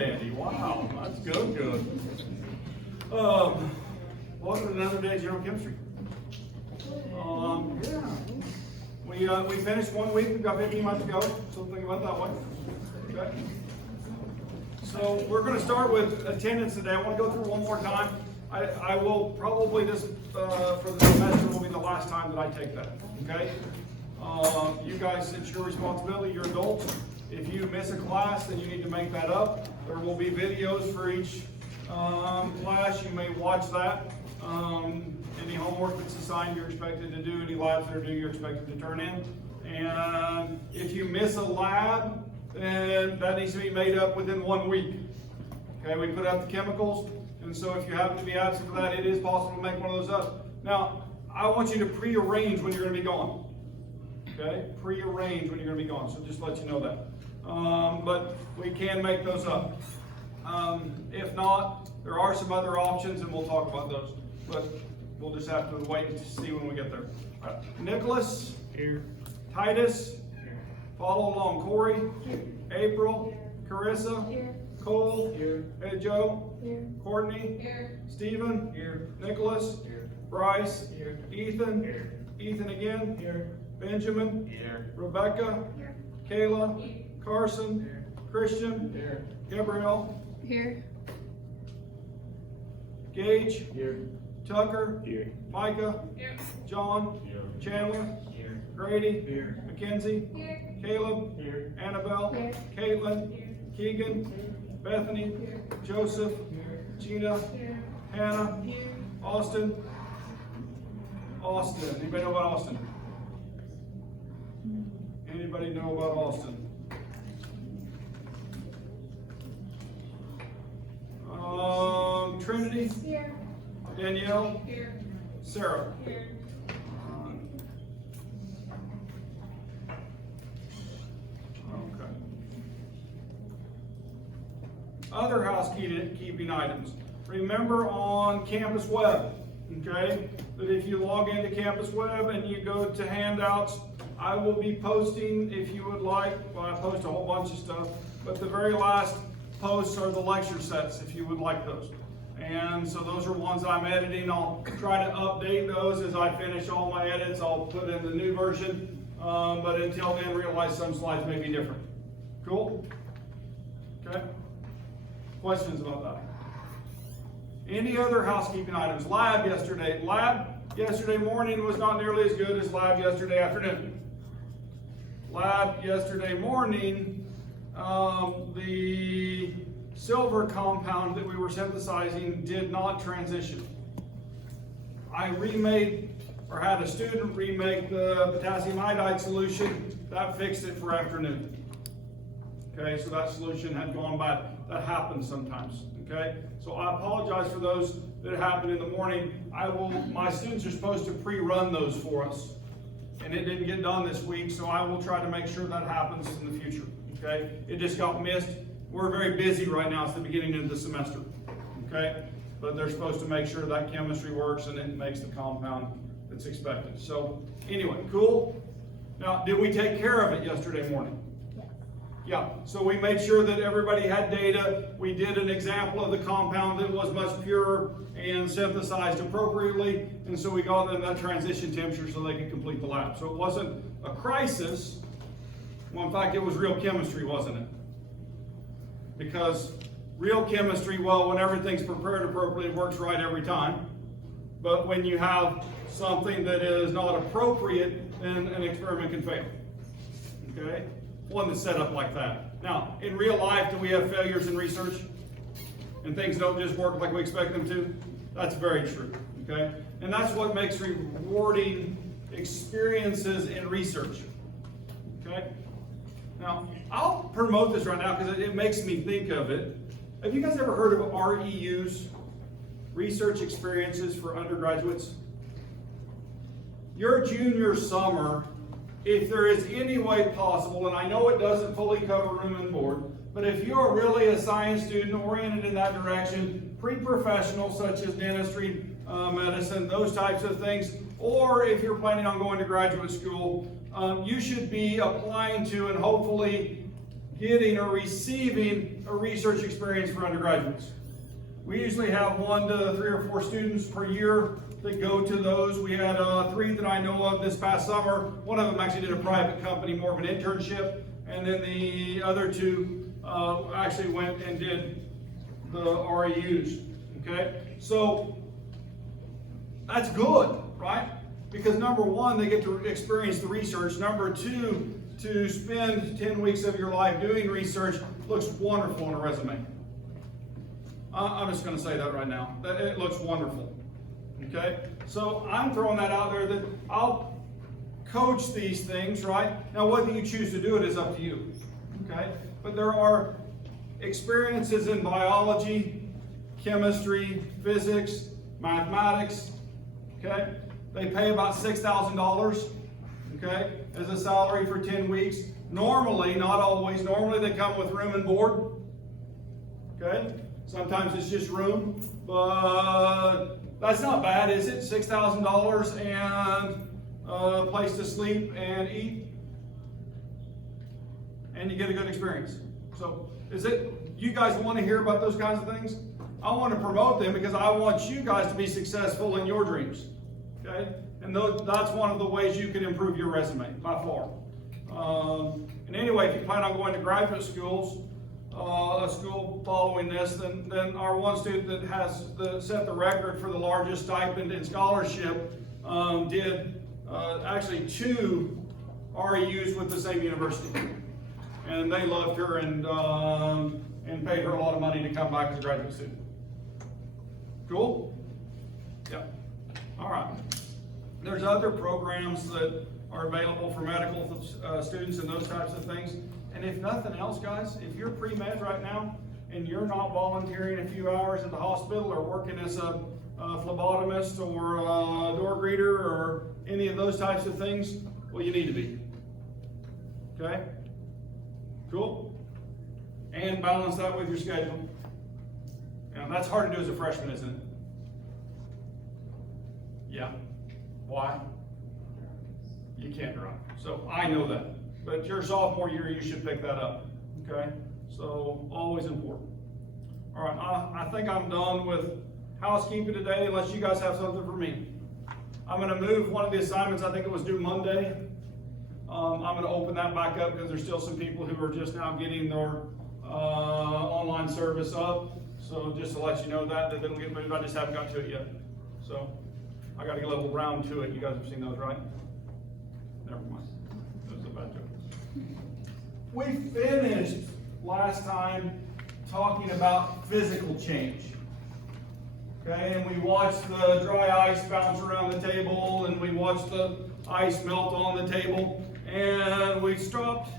dandy. Wow, that's good. Welcome to another day of general chemistry. We finished 1 week. We've got 15 months to go. So think about that one. Okay. So we're going to start with attendance today. I want to go through one more time. I will probably this for the semester will be the last time that I take that. Okay. You guys, it's your responsibility. You're adults. If you miss a class, then you need to make that up. There will be videos for each class. You may watch that. Any homework that's assigned, you're expected to do. Any labs that are due, you're expected to turn in. And if you miss a lab, then that needs to be made up within 1 week. Okay, we put out the chemicals, and so if you happen to be absent for that, it is possible to make one of those up. Now, I want you to pre-arrange when you're going to be gone. Okay, pre-arrange when you're going to be gone, so just let you know that. But we can make those up. If not, there are some other options, and we'll talk about those. But we'll just have to wait and see when we get there. All right. Nicholas, here. Titus, here. Follow along. Corey, here. April, here. Carissa, here. Cole, here. Hey Joe, here. Courtney, here. Stephen, here. Nicholas, here. Bryce, here. Ethan, here. Ethan again, here. Benjamin, here. Rebecca, here. Kayla, here. Carson, here. Christian, here. Gabrielle, here. Gage, here. Tucker, here. Micah, here. John, here. Chandler, here. Grady, here. Mackenzie, here. Caleb, here. Annabelle, here. Caitlin, here. Keegan, here. Bethany, here. Joseph, here. Gina, here. Hannah, here. Austin. Anybody know about Austin? Anybody know about Austin? Trinity, here. Danielle, here. Sarah, here. Okay. Other housekeeping items. Remember on Campus Web, okay, that if you log into Campus Web and you go to handouts, I will be posting, if you would like, well, I post a whole bunch of stuff, but the very last posts are the lecture sets, if you would like those. And so those are ones I'm editing. I'll try to update those as I finish all my edits. I'll put in the new version, but until then, realize some slides may be different. Cool? Okay? Questions about that? Any other housekeeping items? Lab yesterday morning was not nearly as good as lab yesterday afternoon. Lab yesterday morning, the silver compound that we were synthesizing did not transition. I had a student remake the potassium iodide solution. That fixed it for afternoon. Okay, so that solution had gone bad. That happens sometimes. Okay, so I apologize for those that happened in the morning. My students are supposed to pre-run those for us, and it didn't get done this week, so I will try to make sure that happens in the future. Okay, it just got missed. We're very busy right now. It's the beginning of the semester. Okay, but they're supposed to make sure that chemistry works and it makes the compound that's expected. So anyway, cool. Now, did we take care of it yesterday morning? Yeah, so we made sure that everybody had data. We did an example of the compound that was much purer and synthesized appropriately, and so we got them that transition temperature so they could complete the lab. So it wasn't a crisis. Well, in fact, it was real chemistry, wasn't it? Because real chemistry, well, when everything's prepared appropriately, it works right every time. But when you have something that is not appropriate, then an experiment can fail. Okay? One that's set up like that. Now, in real life, do we have failures in research? And things don't just work like we expect them to? That's very true, okay? And that's what makes rewarding experiences in research, okay? Now, I'll promote this right now because it makes me think of it. Have you guys ever heard of REUs, Research Experiences for Undergraduates? Your junior summer, if there is any way possible, and I know it doesn't fully cover room and board, but if you're really a science student oriented in that direction, pre-professional such as dentistry, medicine, those types of things, or if you're planning on going to graduate school, you should be applying to and hopefully getting or receiving a research experience for undergraduates. We usually have 1 to 3 or 4 students per year that go to those. We had 3 that I know of this past summer. One of them actually did a private company, more of an internship, and then the other 2 actually went and did the REUs. Okay, so that's good, right? Because number 1, they get to experience the research. Number 2, to spend 10 weeks of your life doing research looks wonderful on a resume. I'm just going to say that right now. That it looks wonderful. Okay? So I'm throwing that out there that I'll coach these things, right? Now, whether you choose to do it is up to you. Okay? But there are experiences in biology, chemistry, physics, mathematics. Okay? They pay about $6,000. Okay? As a salary for 10 weeks. Normally, not always, normally they come with room and board. Okay? Sometimes it's just room, but that's not bad, is it? $6,000 and a place to sleep and eat, and you get a good experience. So, is it, you guys want to hear about those kinds of things? I want to promote them because I want you guys to be successful in your dreams. Okay? And that's one of the ways you can improve your resume, by far. And anyway, if you plan on going to graduate schools, a school following this, then our one student that has set the record for the largest stipend and scholarship did actually 2 REUs with the same university, and they loved her and paid her a lot of money to come back as a graduate student. Cool? Yeah. All right. There's other programs that are available for medical students and those types of things. And if nothing else, guys, if you're pre-med right now and you're not volunteering a few hours at the hospital or working as a phlebotomist or a door greeter or any of those types of things, well, you need to be. Okay? Cool? And balance that with your schedule. And that's hard to do as a freshman, isn't it? Yeah. Why? You can't drive. So I know that. But your sophomore year, you should pick that up. Okay? So always important. All right, I think I'm done with housekeeping today, unless you guys have something for me. I'm going to move one of the assignments. I think it was due Monday. I'm going to open that back up because there's still some people who are just now getting their online service up. So just to let you know that it'll get moved. I just haven't got to it yet. So I got to get a little round to it. You guys have seen those, right? Never mind. That was a bad joke. We finished last time talking about physical change. Okay, and we watched the dry ice bounce around the table, and we watched the ice melt on the table, and we stopped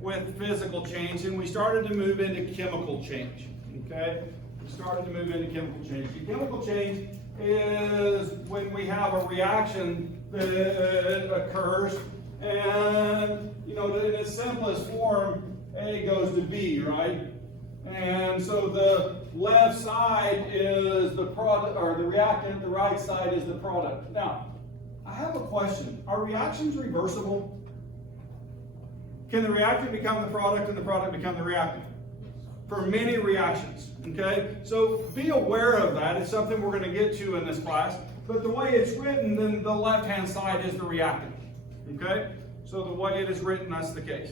with physical change, and we started to move into chemical change. Okay, we started to move into chemical change. The chemical change is when we have a reaction that occurs, and in its simplest form, A goes to B, right? And so the left side is the product, or the reactant, the right side is the product. Now, I have a question. Are reactions reversible? Can the reactant become the product and the product become the reactant? For many reactions, okay? So be aware of that. It's something we're going to get to in this class. But the way it's written, then the left-hand side is the reactant, okay? So the way it is written, that's the case.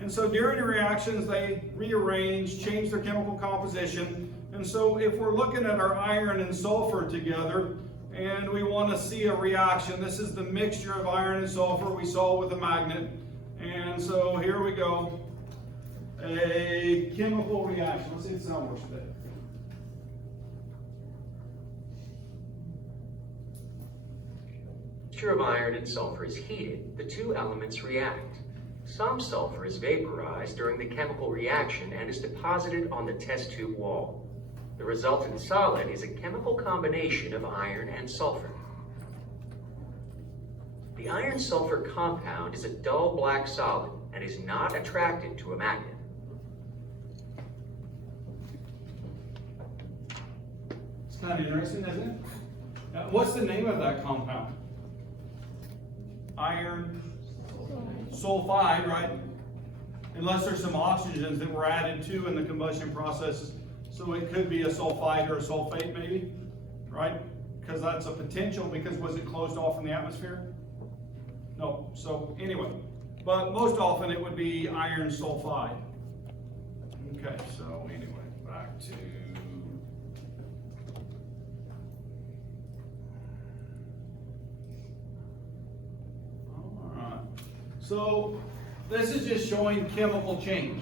And so during the reactions, they rearrange, change their chemical composition. And so if we're looking at our iron and sulfur together, and we want to see a reaction, this is the mixture of iron and sulfur we saw with a magnet. And so here we go. A chemical reaction. Let's see if the sound works today. Mixture of iron and sulfur is heated. The two elements react. Some sulfur is vaporized during the chemical reaction and is deposited on the test tube wall. The resultant solid is a chemical combination of iron and sulfur. The iron-sulfur compound is a dull black solid and is not attracted to a magnet. It's kind of interesting, isn't it? What's the name of that compound? Iron sulfide, right? unless there's some oxygens that were added to in the combustion process. So it could be a sulfide or a sulfate maybe, right? Because that's a potential, because was it closed off from the atmosphere? No, so anyway, but most often it would be iron sulfide. Okay, so anyway, back to, all right. So this is just showing chemical change.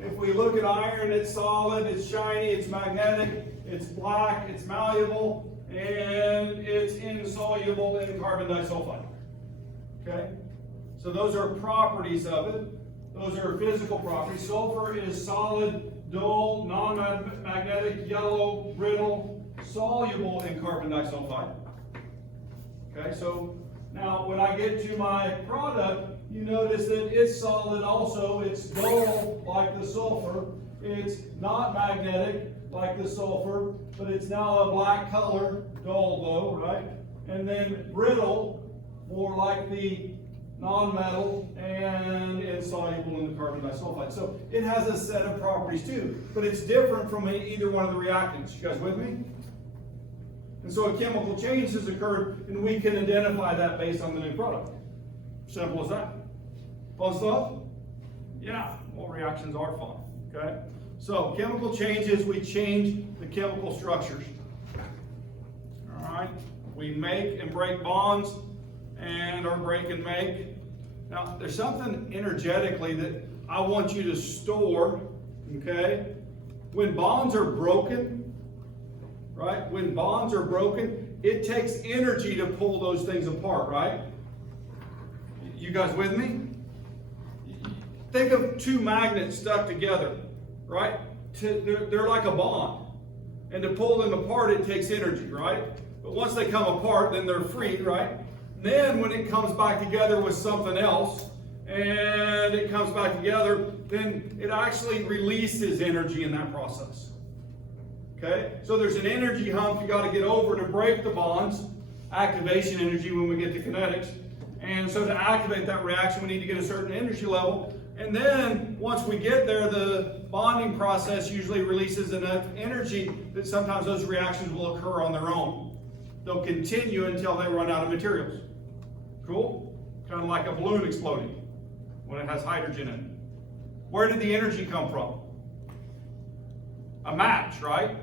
If we look at iron, it's solid, it's shiny, it's magnetic, it's black, it's malleable, and it's insoluble in carbon disulfide. Okay? So those are properties of it. Those are physical properties. Sulfur is solid, dull, non-magnetic, yellow, brittle, soluble in carbon disulfide. Okay, so now when I get to my product, you notice that it's solid also. It's dull like the sulfur. It's not magnetic like the sulfur, but it's now a black color, dull though, right? And then brittle, more like the non-metal, and insoluble in the carbon disulfide. So it has a set of properties too, but it's different from either one of the reactants. You guys with me? And so a chemical change has occurred, and we can identify that based on the new product. Simple as that. Fun stuff? Yeah, well, reactions are fun, okay? So chemical changes, we change the chemical structures. All right, we make and break bonds, and or break and make. Now, there's something energetically that I want you to store, okay? When bonds are broken, right? When bonds are broken, it takes energy to pull those things apart, right? You guys with me? Think of two magnets stuck together, right? They're like a bond. And to pull them apart, it takes energy, right? But once they come apart, then they're free, right? Then when it comes back together with something else, and it comes back together, then it actually releases energy in that process. Okay? So there's an energy hump you got to get over to break the bonds, activation energy when we get to kinetics. And so to activate that reaction, we need to get a certain energy level. And then once we get there, the bonding process usually releases enough energy that sometimes those reactions will occur on their own. They'll continue until they run out of materials. Cool? Kind of like a balloon exploding when it has hydrogen in it. Where did the energy come from? A match, right?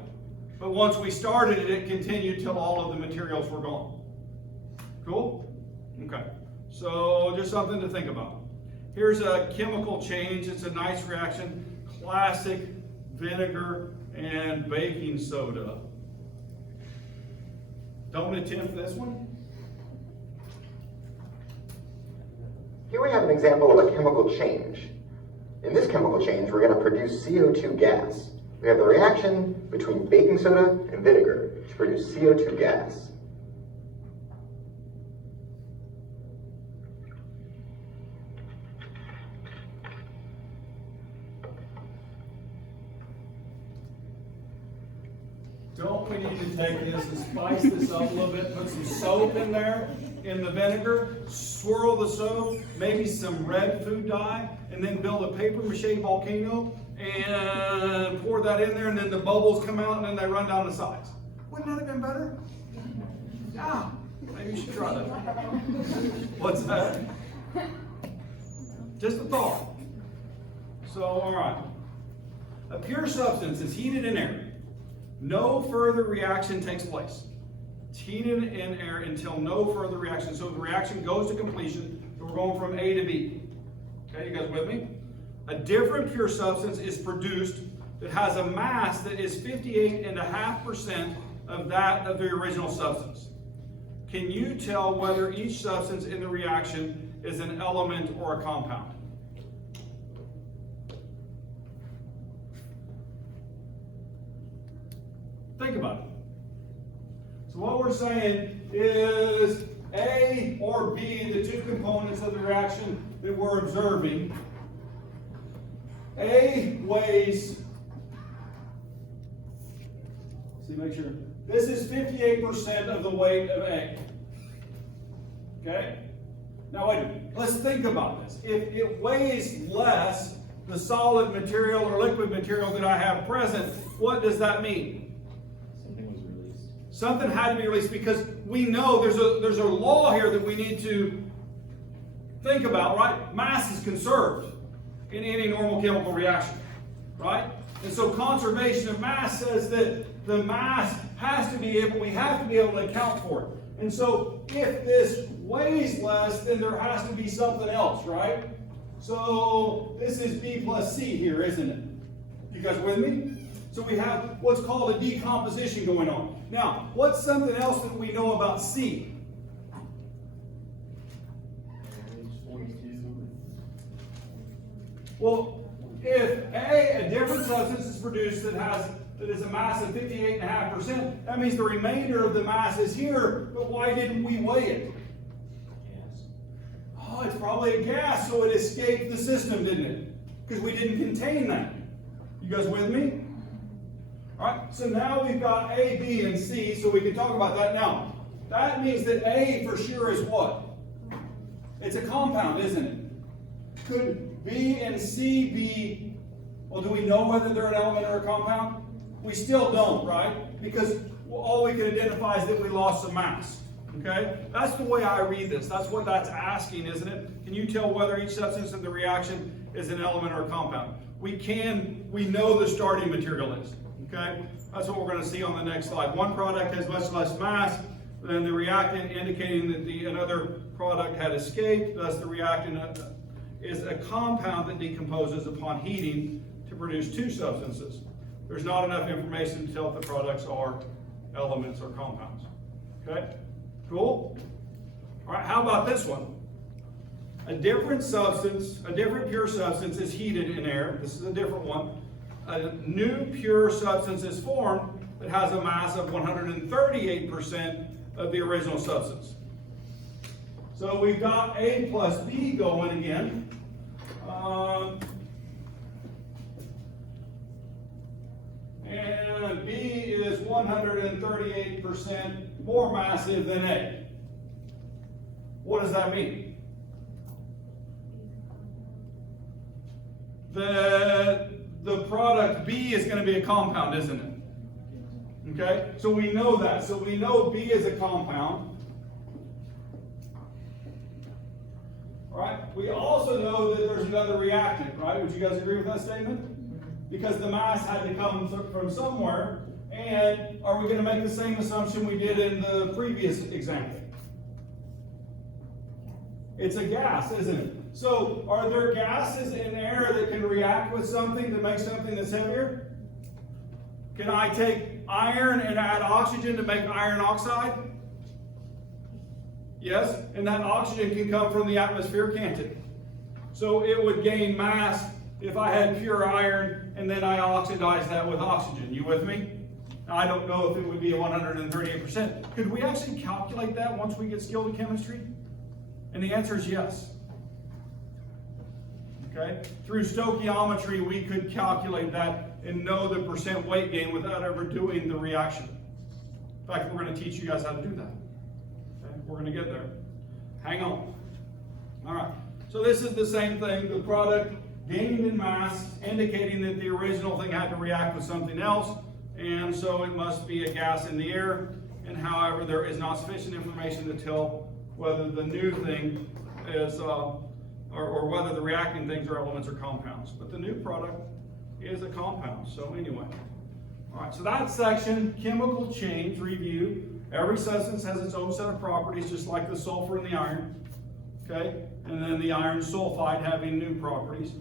But once we started it, it continued till all of the materials were gone. Cool? Okay. So just something to think about. Here's a chemical change. It's a nice reaction. Classic vinegar and baking soda. Don't attempt this one. Here we have an example of a chemical change. In this chemical change, we're going to produce CO2 gas. We have the reaction between baking soda and vinegar to produce CO2 gas. Don't we need to take this and spice this up a little bit, put some soap in there, in the vinegar, swirl the soap, maybe some red food dye, and then build a paper mache volcano and pour that in there, and then the bubbles come out and then they run down the sides. Wouldn't that have been better? Yeah, maybe you should try that. What's that? Just a thought. So, all right. A pure substance is heated in air. No further reaction takes place. It's heated in air until no further reaction. So the reaction goes to completion. So we're going from A to B. Okay, you guys with me? A different pure substance is produced that has a mass that is 58.5% of that of the original substance. Can you tell whether each substance in the reaction is an element or a compound? Think about it. So what we're saying is A or B, the two components of the reaction that we're observing. A weighs, see, make sure, this is 58% of the weight of A. Okay? Now wait a minute, let's think about this. If it weighs less, the solid material or liquid material that I have present, what does that mean? Something was released. Something had to be released, because we know there's a law here that we need to think about, right? Mass is conserved in any normal chemical reaction, right? And so conservation of mass says that the mass has to be able, we have to be able to account for it. And so if this weighs less, then there has to be something else, right? So this is B plus C here, isn't it? You guys with me? So we have what's called a decomposition going on. Now, what's something else that we know about C? Well, if a different substance is produced that is a mass of 58.5%, that means the remainder of the mass is here, but why didn't we weigh it? Gas. Oh, it's probably a gas, so it escaped the system, didn't it? Because we didn't contain that. You guys with me? All right, so now we've got A, B, and C, so we can talk about that now. That means that A for sure is what? It's a compound, isn't it? Could B and C be, well, do we know whether they're an element or a compound? We still don't, right? Because all we can identify is that we lost some mass, okay? That's the way I read this. That's what that's asking, isn't it? Can you tell whether each substance in the reaction is an element or a compound? We know the starting material is, okay? That's what we're going to see on the next slide. One product has much less mass than the reactant, indicating that another product had escaped. Thus, the reactant is a compound that decomposes upon heating to produce two substances. There's not enough information to tell if the products are elements or compounds. Okay? Cool? All right, how about this one? A different pure substance is heated in air. This is a different one. A new pure substance is formed that has a mass of 138% of the original substance. So we've got A plus B going again. And B is 138% more massive than A. What does that mean? That the product B is going to be a compound, isn't it? Okay, so we know that. So we know B is a compound. All right, we also know that there's another reactant, right? Would you guys agree with that statement? Because the mass had to come from somewhere. And are we going to make the same assumption we did in the previous example? It's a gas, isn't it? So are there gases in air that can react with something to make something that's heavier? Can I take iron and add oxygen to make iron oxide? Yes, and that oxygen can come from the atmosphere, can't it? So it would gain mass if I had pure iron and then I oxidize that with oxygen. You with me? Now, I don't know if it would be 138%. Could we actually calculate that once we get skilled in chemistry? And the answer is yes. Okay? Through stoichiometry, we could calculate that and know the percent weight gain without ever doing the reaction. In fact, we're going to teach you guys how to do that. Okay? We're going to get there. Hang on. All right. So this is the same thing. The product gained in mass, indicating that the original thing had to react with something else, and so it must be a gas in the air. And however, there is not sufficient information to tell whether the new thing is, or whether the reacting things are elements or compounds. But the new product is a compound. So anyway, all right. So that section, chemical change review. Every substance has its own set of properties, just like the sulfur and the iron. Okay, and then the iron sulfide having new properties.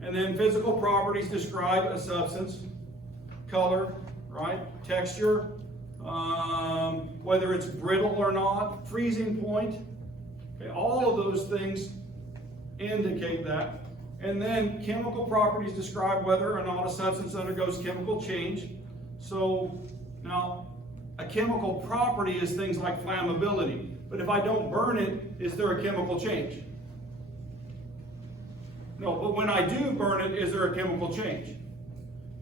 And then physical properties describe a substance: color, right? Texture, whether it's brittle or not, freezing point. Okay, all of those things indicate that. And then chemical properties describe whether or not a substance undergoes chemical change. So now, a chemical property is things like flammability. But if I don't burn it, is there a chemical change? No, but when I do burn it, is there a chemical change?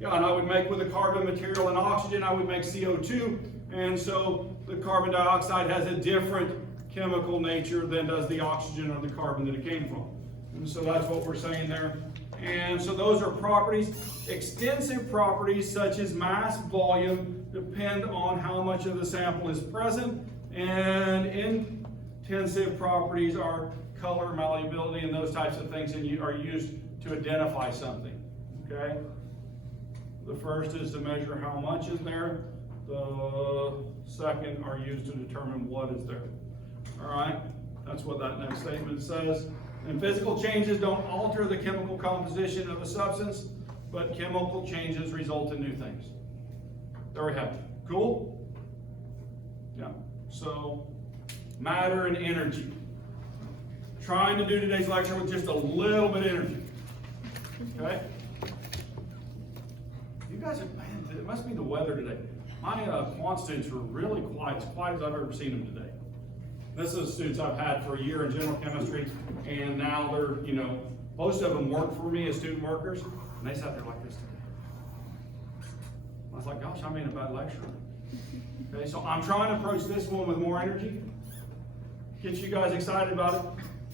Yeah, and I would make with a carbon material and oxygen, I would make CO2. And so the carbon dioxide has a different chemical nature than does the oxygen or the carbon that it came from. And so that's what we're saying there. And so those are properties. Extensive properties such as mass, volume, depend on how much of the sample is present. And intensive properties are color, malleability, and those types of things, and are used to identify something. Okay? The first is to measure how much is there. The second are used to determine what is there. All right? That's what that next statement says. And physical changes don't alter the chemical composition of a substance, but chemical changes result in new things. There we have it. Cool? Yeah. So, matter and energy. Trying to do today's lecture with just a little bit of energy. Okay? You guys are, man, it must be the weather today. My quant students were really quiet, as quiet as I've ever seen them today. This is students I've had for a year in general chemistry, and now they're, most of them work for me as student workers, and they sat there like this today. I was like, gosh, I made a bad lecturer. Okay, so I'm trying to approach this one with more energy, get you guys excited about it.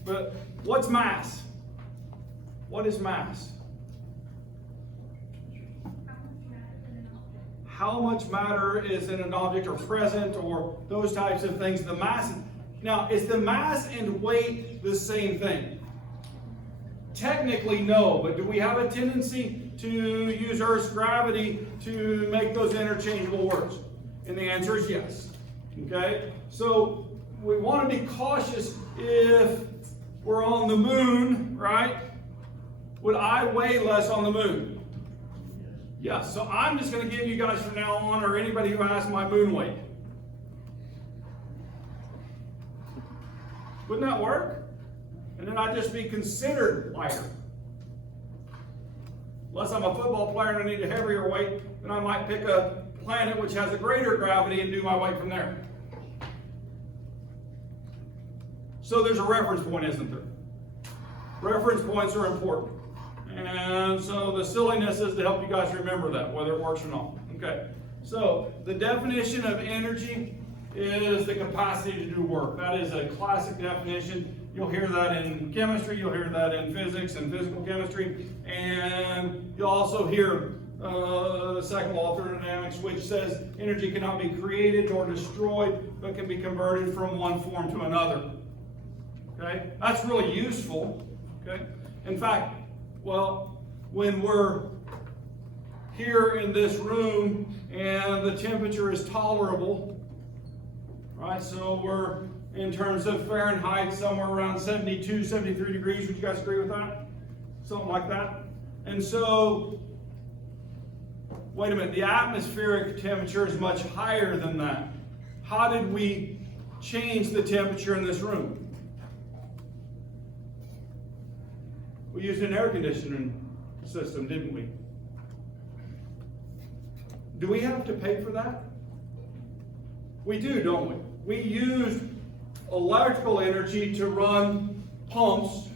But what's mass? What is mass? How much matter is in an object or present or those types of things. The mass. Now, is the mass and weight the same thing? Technically, no, but do we have a tendency to use Earth's gravity to make those interchangeable words? And the answer is yes. Okay? So we want to be cautious if we're on the moon, right? Would I weigh less on the moon? Yes. So I'm just going to give you guys from now on, or anybody who asks, my moon weight. Wouldn't that work? And then I'd just be considered lighter. Unless I'm a football player and I need a heavier weight, then I might pick a planet which has a greater gravity and do my weight from there. So there's a reference point, isn't there? Reference points are important. And so the silliness is to help you guys remember that, whether it works or not. Okay. So the definition of energy is the capacity to do work. That is a classic definition. You'll hear that in chemistry, you'll hear that in physics and physical chemistry, and you'll also hear the second law of thermodynamics, which says energy cannot be created nor destroyed, but can be converted from one form to another. Okay? That's really useful. Okay? In fact, when we're here in this room and the temperature is tolerable, right? So we're, in terms of Fahrenheit, somewhere around 72, 73 degrees. Would you guys agree with that? Something like that. And so, wait a minute, the atmospheric temperature is much higher than that. How did we change the temperature in this room? We used an air conditioning system, didn't we? Do we have to pay for that? We do, don't we? We used electrical energy to run pumps,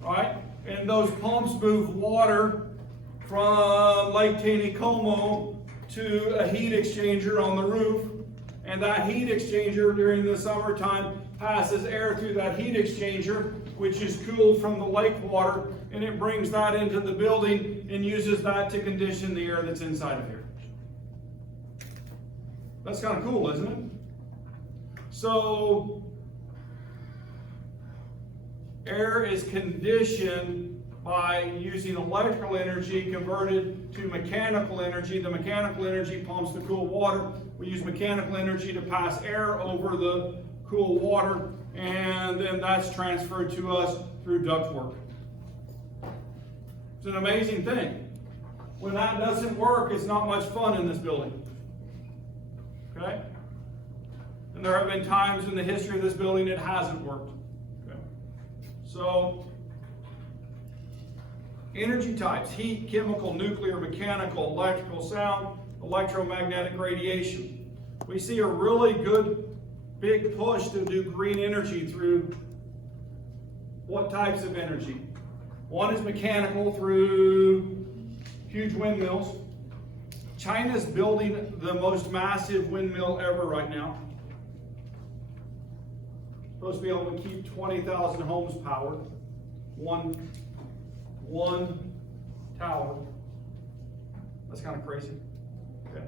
right? And those pumps move water from Lake Taneycomo to a heat exchanger on the roof. And that heat exchanger during the summertime passes air through that heat exchanger, which is cooled from the lake water, and it brings that into the building and uses that to condition the air that's inside of here. That's kind of cool, isn't it? So, air is conditioned by using electrical energy converted to mechanical energy. The mechanical energy pumps the cool water. We use mechanical energy to pass air over the cool water, and then that's transferred to us through ductwork. It's an amazing thing. When that doesn't work, it's not much fun in this building. Okay? And there have been times in the history of this building it hasn't worked. Okay? So, energy types: heat, chemical, nuclear, mechanical, electrical, sound, electromagnetic radiation. We see a really good big push to do green energy through what types of energy? One is mechanical through huge windmills. China's building the most massive windmill ever right now. supposed to be able to keep 20,000 homes powered. One tower. That's kind of crazy. Okay.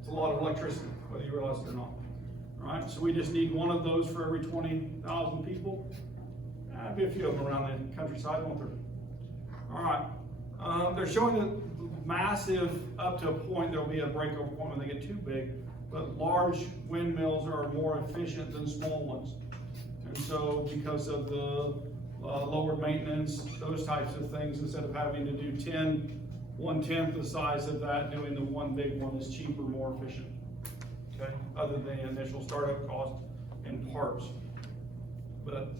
It's a lot of electricity, whether you realize it or not. All right, so we just need one of those for every 20,000 people. There'll be a few of them around the countryside, won't there? All right. They're showing that massive, up to a point, there'll be a breakover point when they get too big, but large windmills are more efficient than small ones. And so because of the lower maintenance, those types of things, instead of having to do 1/10 the size of that, doing the one big one is cheaper, more efficient. Okay, other than the initial startup cost and parts. But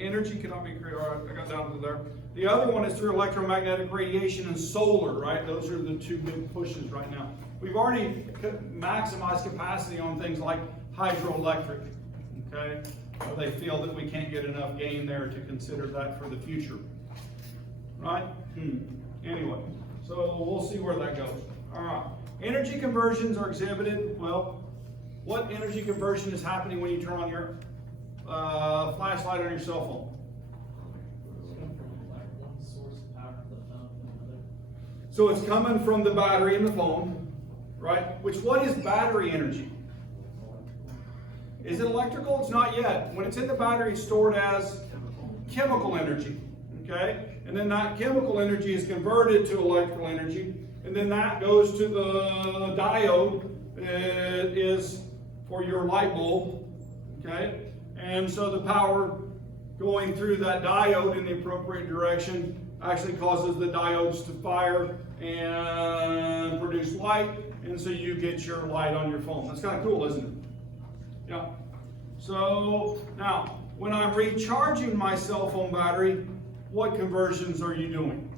energy cannot be created. All right, I got down to there. The other one is through electromagnetic radiation and solar, right? Those are the two big pushes right now. We've already maximized capacity on things like hydroelectric, okay? They feel that we can't get enough gain there to consider that for the future, right? Anyway, so we'll see where that goes. All right, energy conversions are exhibited. Well, what energy conversion is happening when you turn on your flashlight on your cell phone? So it's coming from the battery in the phone, right? What is battery energy? Is it electrical? It's not yet. When it's in the battery, it's stored as chemical energy, okay? And then that chemical energy is converted to electrical energy, and then that goes to the diode. It is for your light bulb, okay? And so the power going through that diode in the appropriate direction actually causes the diodes to fire and produce light, and so you get your light on your phone. That's kind of cool, isn't it? Yeah. So now, when I'm recharging my cell phone battery, what conversions are you doing?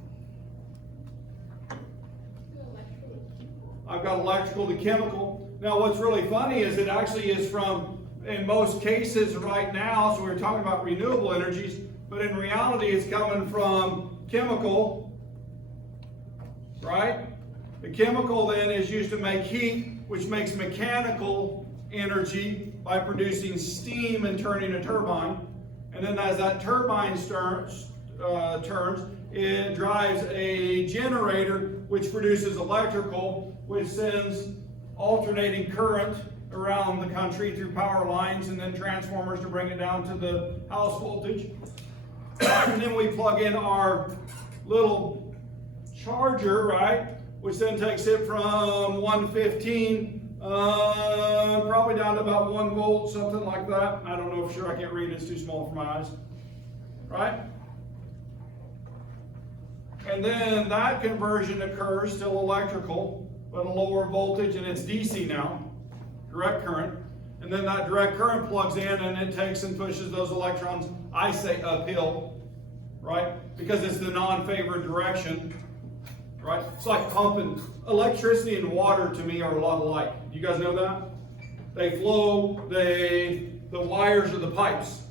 I've got electrical to chemical. Now, what's really funny is it actually is from, in most cases right now, so we're talking about renewable energies, but in reality it's coming from chemical, right? The chemical then is used to make heat, which makes mechanical energy by producing steam and turning a turbine. And then as that turbine turns, it drives a generator which produces electrical, which sends alternating current around the country through power lines and then transformers to bring it down to the house voltage. And then we plug in our little charger, right? Which then takes it from 115 probably down to about 1 volt, something like that. I don't know for sure, I can't read, it's too small for my eyes, right? And then that conversion occurs, still electrical, but a lower voltage, and it's DC now, direct current. And then that direct current plugs in and it takes and pushes those electrons, I say uphill, right? Because it's the non-favored direction, right? It's like pumping. Electricity and water to me are a lot alike. You guys know that? They flow, the wires are the pipes,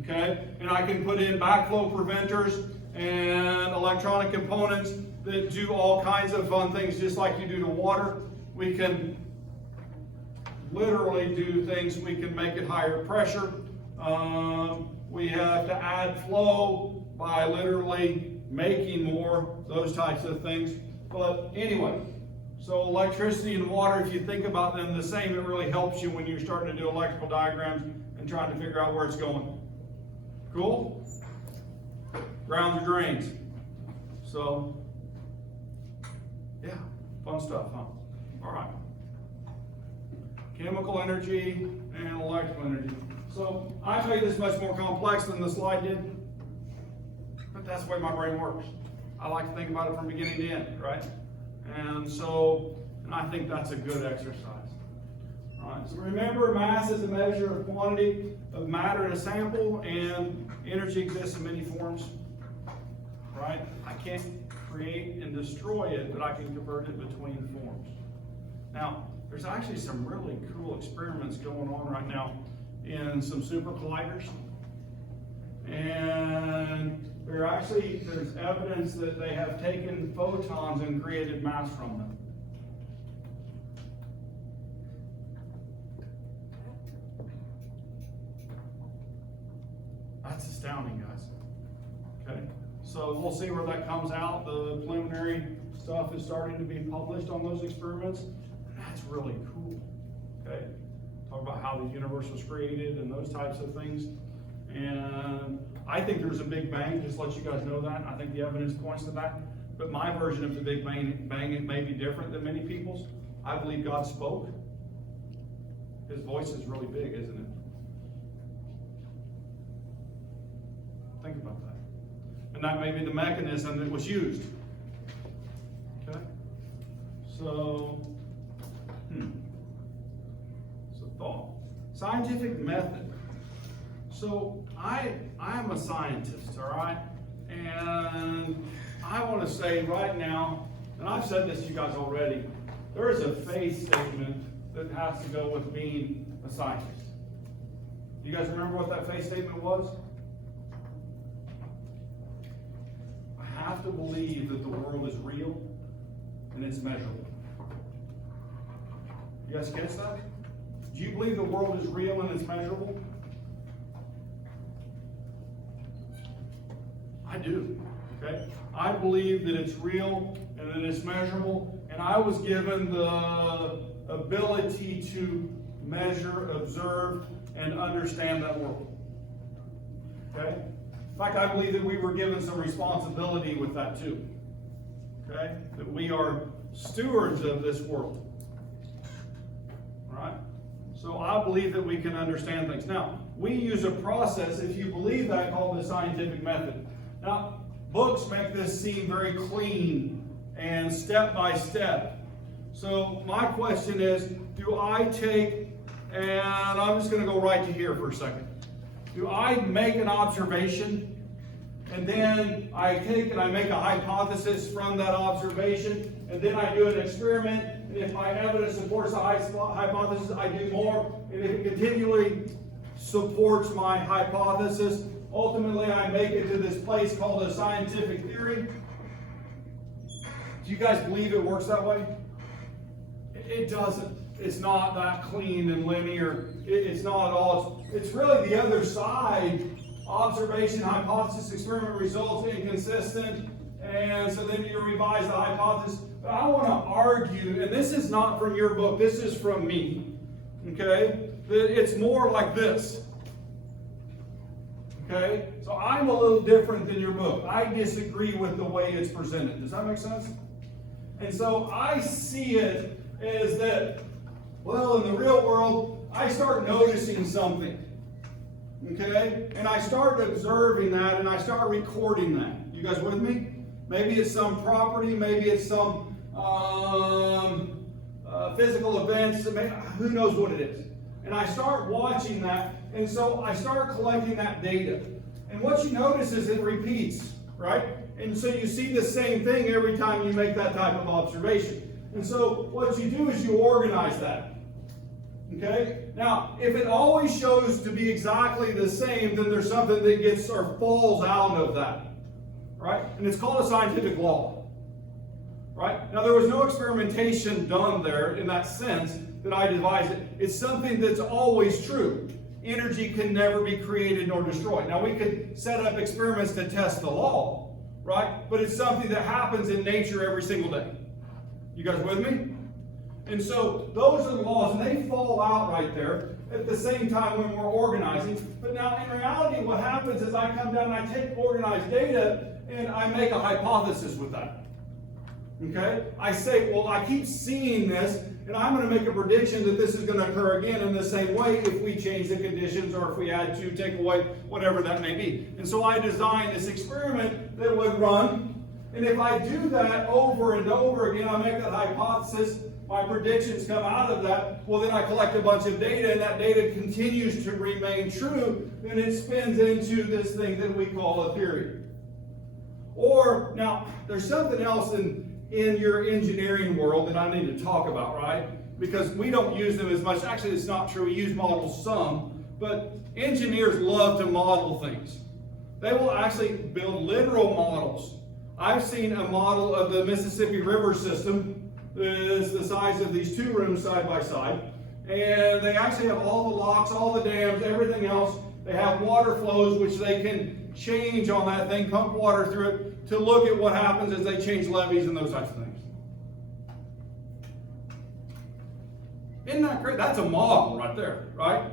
okay? And I can put in backflow preventers and electronic components that do all kinds of fun things just like you do to water. We can literally do things, we can make it higher pressure. We have to add flow by literally making more, those types of things. But anyway, so electricity and water, if you think about them the same, it really helps you when you're starting to do electrical diagrams and trying to figure out where it's going. Cool? Grounds or drains. So, yeah, fun stuff, huh? All right. Chemical energy and electrical energy. So I made this much more complex than the slide did, but that's the way my brain works. I like to think about it from beginning to end, right? And I think that's a good exercise. All right, so remember, mass is a measure of quantity of matter in a sample, and energy exists in many forms, right? I can't create and destroy it, but I can convert it between forms. Now, there's actually some really cool experiments going on right now in some super colliders. And there's evidence that they have taken photons and created mass from them. astounding, guys. Okay, so we'll see where that comes out. The preliminary stuff is starting to be published on those experiments. That's really cool. Okay, talk about how the universe was created and those types of things. And I think there's a Big Bang, just to let you guys know that. I think the evidence points to that. But my version of the Big Bang, it may be different than many people's. I believe God spoke. His voice is really big, isn't it? Think about that. And that may be the mechanism that was used. Okay? So, it's a thought. Scientific method. So, I'm a scientist, all right? And I want to say right now, and I've said this to you guys already, there is a faith statement that has to go with being a scientist. Do you guys remember what that faith statement was? I have to believe that the world is real and it's measurable. You guys catch that? Do you believe the world is real and it's measurable? I do. Okay? I believe that it's real and that it's measurable, and I was given the ability to measure, observe, and understand that world. Okay? In fact, I believe that we were given some responsibility with that too. Okay? That we are stewards of this world. All right? So I believe that we can understand things. Now, we use a process, if you believe that, called the scientific method. Now, books make this seem very clean and step by step. So my question is, do I take, and I'm just going to go right to here for a second. Do I make an observation, and then I take and I make a hypothesis from that observation, and then I do an experiment, and if my evidence supports the hypothesis, I do more, and if it continually supports my hypothesis, ultimately I make it to this place called a scientific theory. Do you guys believe it works that way? It doesn't. It's not that clean and linear. It's not at all. It's really the other side. Observation, hypothesis, experiment, results, inconsistent. And so then you revise the hypothesis. But I want to argue, and this is not from your book, this is from me. Okay? That it's more like this. Okay? So I'm a little different than your book. I disagree with the way it's presented. Does that make sense? And so I see it as that, well, in the real world, I start noticing something. Okay? And I start observing that, and I start recording that. You guys with me? Maybe it's some property, maybe it's some physical events, who knows what it is. And I start watching that, and so I start collecting that data. And what you notice is it repeats, right? And so you see the same thing every time you make that type of observation. And so what you do is you organize that. Okay? Now, if it always shows to be exactly the same, then there's something that gets or falls out of that. Right? And it's called a scientific law. Right? Now, there was no experimentation done there in that sense that I devised it. It's something that's always true. Energy can never be created nor destroyed. Now, we could set up experiments to test the law, right? But it's something that happens in nature every single day. You guys with me? And so those are the laws, and they fall out right there at the same time when we're organizing. But now, in reality, what happens is I come down and I take organized data and I make a hypothesis with that. Okay? I say, well, I keep seeing this, and I'm going to make a prediction that this is going to occur again in the same way if we change the conditions or if we add to, take away, whatever that may be. And so I designed this experiment that would run, and if I do that over and over again, I make that hypothesis, my predictions come out of that, well then I collect a bunch of data, and that data continues to remain true, then it spins into this thing that we call a theory. Or, now, there's something else in your engineering world that I need to talk about, right? Because we don't use them as much. Actually, it's not true. We use models some, but engineers love to model things. They will actually build literal models. I've seen a model of the Mississippi River system that is the size of these two rooms side by side, and they actually have all the locks, all the dams, everything else. They have water flows which they can change on that thing, pump water through it to look at what happens as they change levees and those types of things. Isn't that great? That's a model right there, right?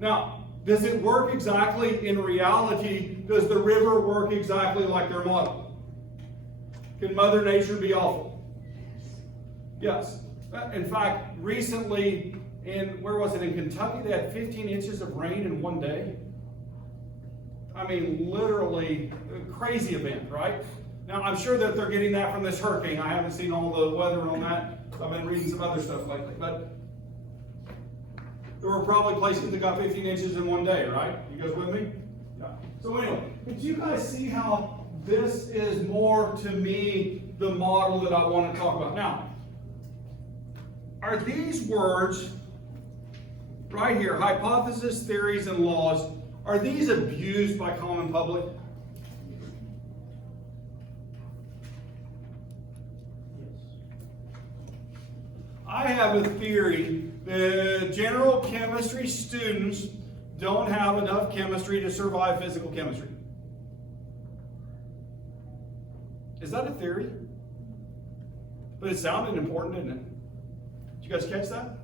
Now, does it work exactly in reality? Does the river work exactly like their model? Can Mother Nature be awful? Yes. In fact, recently, where was it? In Kentucky, they had 15 inches of rain in one day. I mean, literally a crazy event, right? Now, I'm sure that they're getting that from this hurricane. I haven't seen all the weather on that. I've been reading some other stuff lately, but there were probably places that got 15 inches in one day, right? You guys with me? Yeah. So anyway, did you guys see how this is more, to me, the model that I want to talk about? Now, are these words right here, hypothesis, theories, and laws, are these abused by common public? I have a theory that general chemistry students don't have enough chemistry to survive physical chemistry. Is that a theory? But it sounded important, didn't it? Did you guys catch that?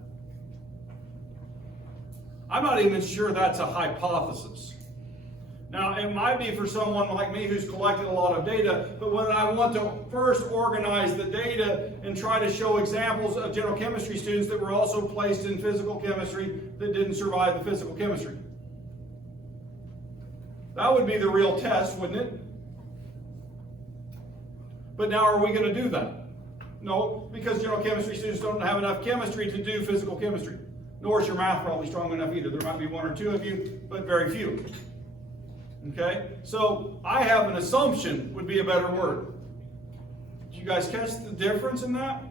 I'm not even sure that's a hypothesis. Now, it might be for someone like me who's collected a lot of data, but when I want to first organize the data and try to show examples of general chemistry students that were also placed in physical chemistry that didn't survive the physical chemistry. That would be the real test, wouldn't it? But now, are we going to do that? No, because general chemistry students don't have enough chemistry to do physical chemistry. Nor is your math probably strong enough either. There might be one or two of you, but very few. Okay? So I have an assumption would be a better word. Did you guys catch the difference in that?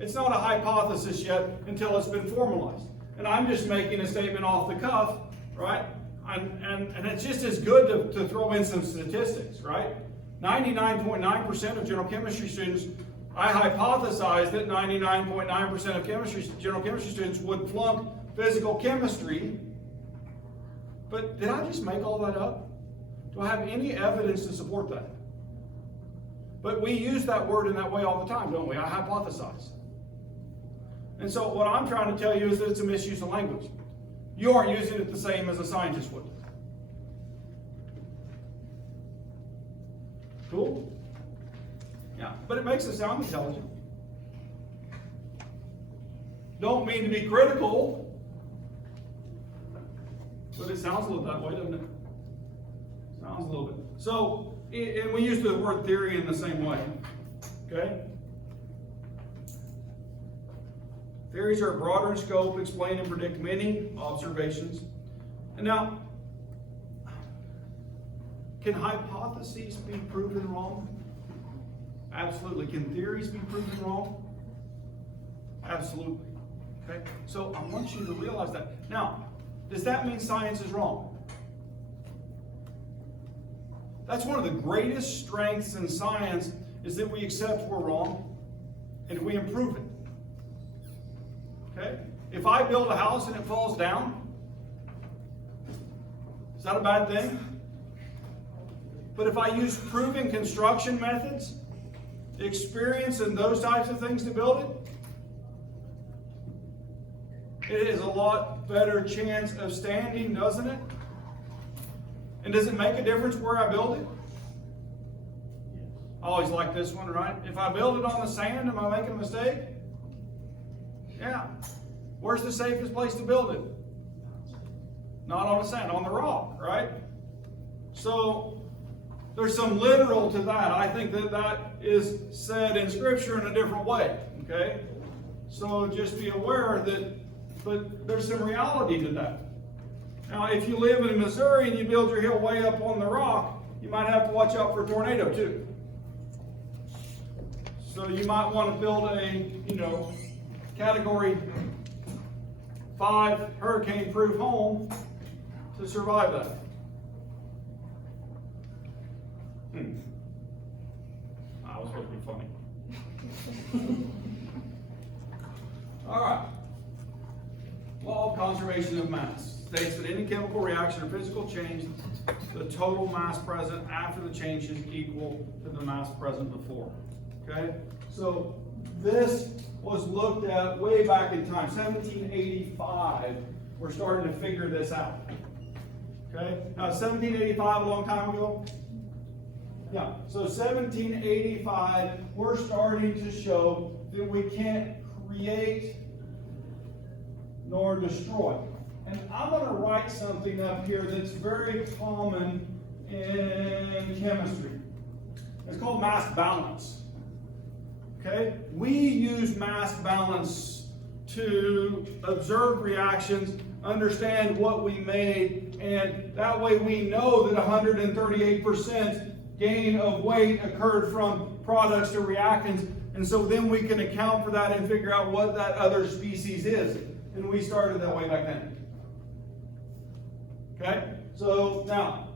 It's not a hypothesis yet until it's been formalized. And I'm just making a statement off the cuff, right? And it's just as good to throw in some statistics, right? 99.9% of general chemistry students, I hypothesize that 99.9% of general chemistry students would flunk physical chemistry. But did I just make all that up? Do I have any evidence to support that? But we use that word in that way all the time, don't we? I hypothesize. And so what I'm trying to tell you is that it's a misuse of language. You aren't using it the same as a scientist would. Cool? Yeah, but it makes us sound intelligent. Don't mean to be critical, but it sounds a little that way, doesn't it? Sounds a little bit. So, and we use the word theory in the same way. Okay? Theories are broader in scope, explain and predict many observations. And now, can hypotheses be proven wrong? Absolutely. Can theories be proven wrong? Absolutely. Okay? So I want you to realize that. Now, does that mean science is wrong? That's one of the greatest strengths in science, is that we accept we're wrong and we improve it. Okay? If I build a house and it falls down, is that a bad thing? But if I use proven construction methods, experience and those types of things to build it, it is a lot better chance of standing, doesn't it? And does it make a difference where I build it? I always like this one, right? If I build it on the sand, am I making a mistake? Yeah. Where's the safest place to build it? Not on the sand, on the rock, right? So there's some literal to that. I think that that is said in Scripture in a different way, okay? So just be aware that, but there's some reality to that. Now, if you live in Missouri and you build your hill way up on the rock, you might have to watch out for a tornado too. So you might want to build a, Category 5 hurricane-proof home to survive that. I was supposed to be funny. All right. Law of conservation of mass states that any chemical reaction or physical change the total mass present after the change is equal to the mass present before. Okay? So this was looked at way back in time, 1785. We're starting to figure this out. Okay? Now, 1785, a long time ago? Yeah. So 1785, we're starting to show that we can't create nor destroy. And I'm going to write something up here that's very common in chemistry. It's called mass balance. Okay? We use mass balance to observe reactions, understand what we made, and that way we know that 138% gain of weight occurred from products to reactants, and so then we can account for that and figure out what that other species is. And we started that way back then. Okay? So now,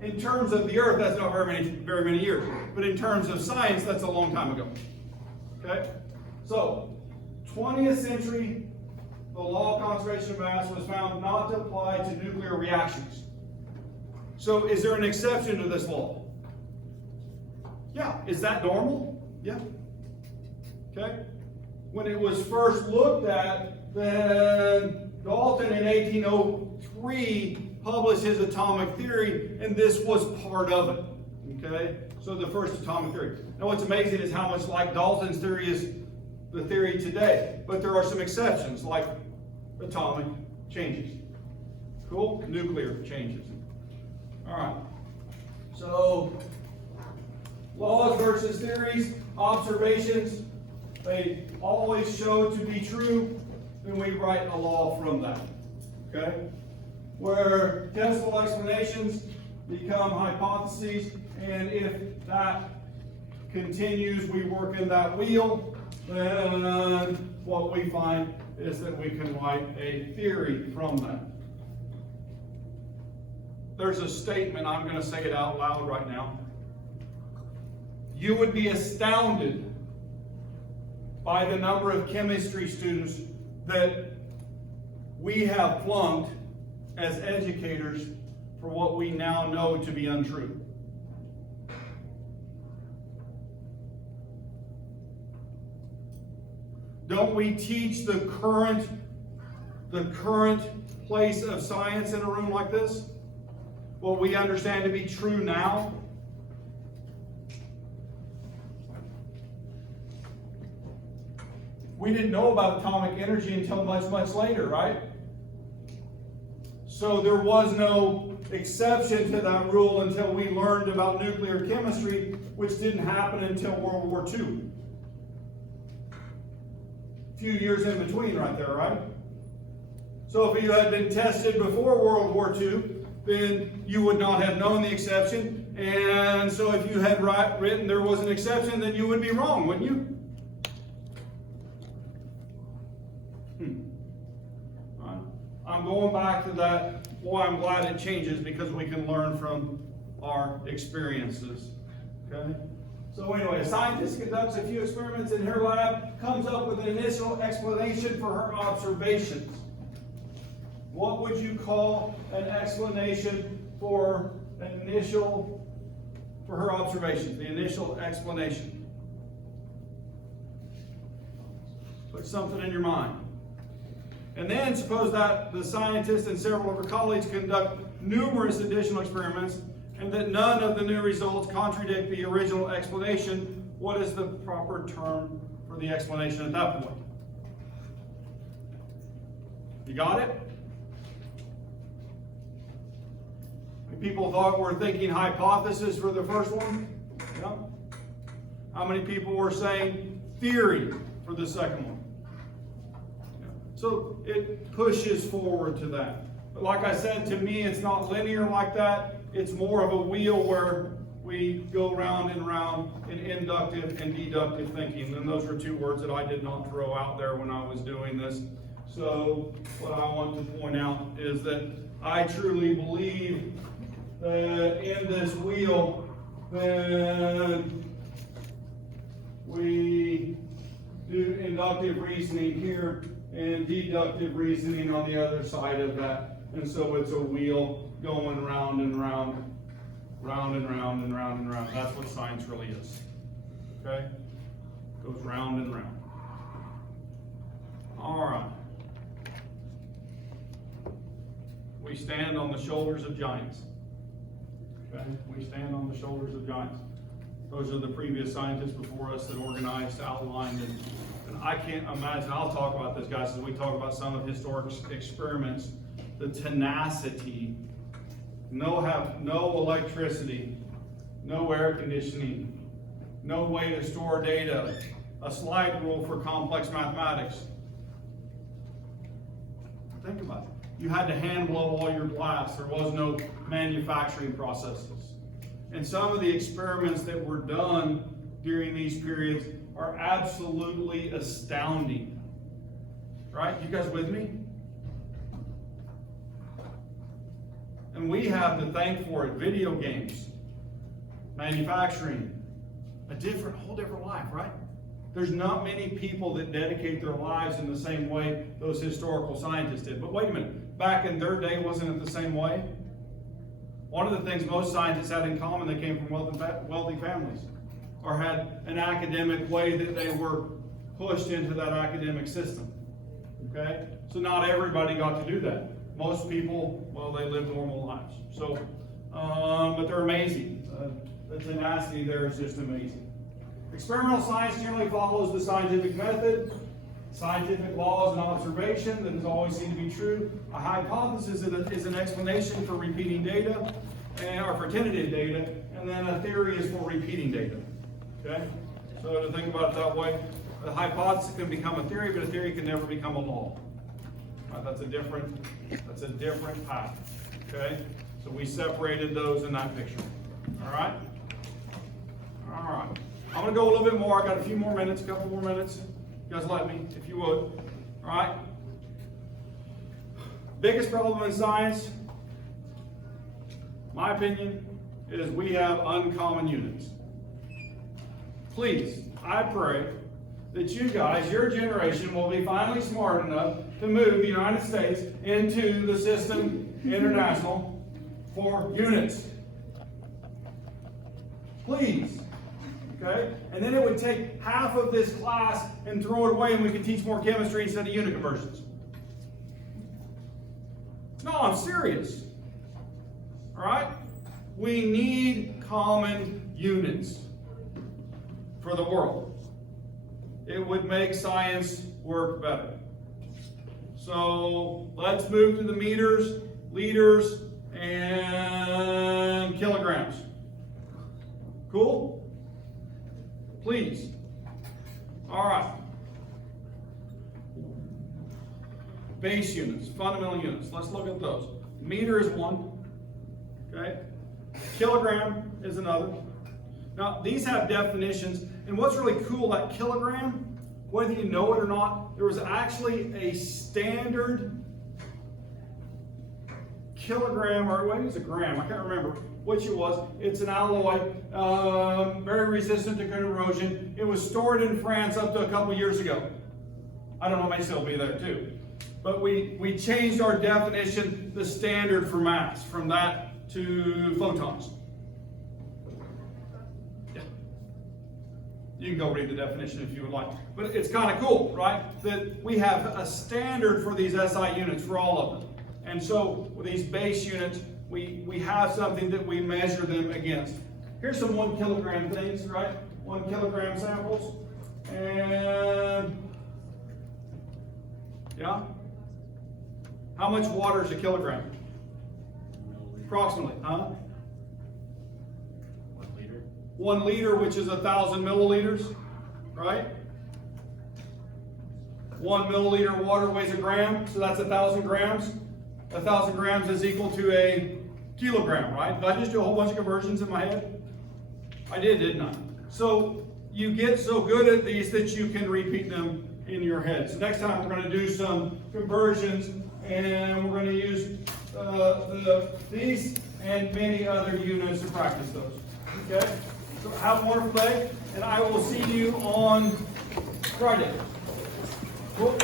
in terms of the Earth, that's not very many years. But in terms of science, that's a long time ago. Okay? So, 20th century, the law of conservation of mass was found not to apply to nuclear reactions. So, is there an exception to this law? Yeah. Is that normal? Yeah. Okay? When it was first looked at, then Dalton in 1803 published his atomic theory, and this was part of it. Okay? So the first atomic theory. Now what's amazing is how much like Dalton's theory is the theory today. But there are some exceptions, like atomic changes. Cool? Nuclear changes. Alright. So, laws versus theories, observations, they always show to be true, then we write a law from that. Okay? Where testable explanations become hypotheses, and if that continues, we work in that wheel, then what we find is that we can write a theory from that. There's a statement, I'm going to say it out loud right now. You would be astounded by the number of chemistry students that we have flunked as educators for what we now know to be untrue. Don't we teach the current place of science in a room like this? What we understand to be true now? We didn't know about atomic energy until much, much later, right? So there was no exception to that rule until we learned about nuclear chemistry, which didn't happen until World War II. A few years in between right there, right? So if you had been tested before World War II, then you would not have known the exception. And so if you had written there was an exception, then you would be wrong, wouldn't you? I'm going back to that. Boy, I'm glad it changes because we can learn from our experiences. Okay? So anyway, a scientist conducts a few experiments in her lab, comes up with an initial explanation for her observations. What would you call an explanation for her observations? The initial explanation. Put something in your mind. And then suppose that the scientist and several of her colleagues conduct numerous additional experiments and that none of the new results contradict the original explanation. What is the proper term for the explanation at that point? You got it? People thought we're thinking hypothesis for the first one? Yeah. How many people were saying theory for the second one? So it pushes forward to that. But like I said, to me, it's not linear like that. It's more of a wheel where we go round and round in inductive and deductive thinking. And those were two words that I did not throw out there when I was doing this. So what I want to point out is that I truly believe that in this wheel, then we do inductive reasoning here and deductive reasoning on the other side of that. And so it's a wheel going round and round, round and round and round and round. That's what science really is. Okay? Goes round and round. All right. We stand on the shoulders of giants. Okay? We stand on the shoulders of giants. Those are the previous scientists before us that organized, outlined, and I can't imagine, I'll talk about this, guys, as we talk about some of historic experiments, the tenacity, no electricity, no air conditioning, no way to store data, a slide rule for complex mathematics. Think about it. You had to hand blow all your glass. There was no manufacturing processes. And some of the experiments that were done during these periods are absolutely astounding. Right? You guys with me? And we have to thank for it. Video games, manufacturing, whole different life, right? There's not many people that dedicate their lives in the same way those historical scientists did. But wait a minute, back in their day, wasn't it the same way? One of the things most scientists had in common, they came from wealthy families, or had an academic way that they were pushed into that academic system. Okay? So not everybody got to do that. Most people, well, they live normal lives. So, but they're amazing. The tenacity there is just amazing. Experimental science generally follows the scientific method, scientific laws and observation that has always seemed to be true. A hypothesis is an explanation for repeating data, or for tentative data, and then a theory is for repeating data. Okay? So to think about it that way, a hypothesis can become a theory, but a theory can never become a law. Right? That's a different path. Okay? So we separated those in that picture. All right? All right. I'm going to go a little bit more. I got a few more minutes, a couple more minutes. You guys let me, if you would. All right? Biggest problem in science, my opinion, is we have uncommon units. Please, I pray that you guys, your generation, will be finally smart enough to move the United States into the system international for units. Please. Okay? And then it would take half of this class and throw it away and we could teach more chemistry instead of unit conversions. No, I'm serious. All right? We need common units for the world. It would make science work better. So let's move to the meters, liters, and kilograms. Cool? Please. All right. Base units, fundamental units. Let's look at those. Meter is one. Okay? Kilogram is another. Now, these have definitions. And what's really cool, that kilogram, whether you know it or not, there was actually a standard kilogram, or what is a gram? I can't remember which it was. It's an alloy, very resistant to corrosion. It was stored in France up to a couple years ago. I don't know, it may still be there too. But we changed our definition, the standard for mass, from that to photons. Yeah. You can go read the definition if you would like. But it's kind of cool, right? That we have a standard for these SI units for all of them. And so with these base units, we have something that we measure them against. Here's some 1 kilogram things, right? 1 kilogram samples. And yeah. How much water is a kilogram? Approximately, huh? 1 liter. 1 liter, which is 1,000 milliliters, right? 1 milliliter of water weighs a gram, so that's 1,000 grams. 1,000 grams is equal to a kilogram, right? Did I just do a whole bunch of conversions in my head? I did, didn't I? So you get so good at these that you can repeat them in your head. So next time we're going to do some conversions, and we're going to use these and many other units to practice those. Okay? So have a wonderful day, and I will see you on Friday. Cool.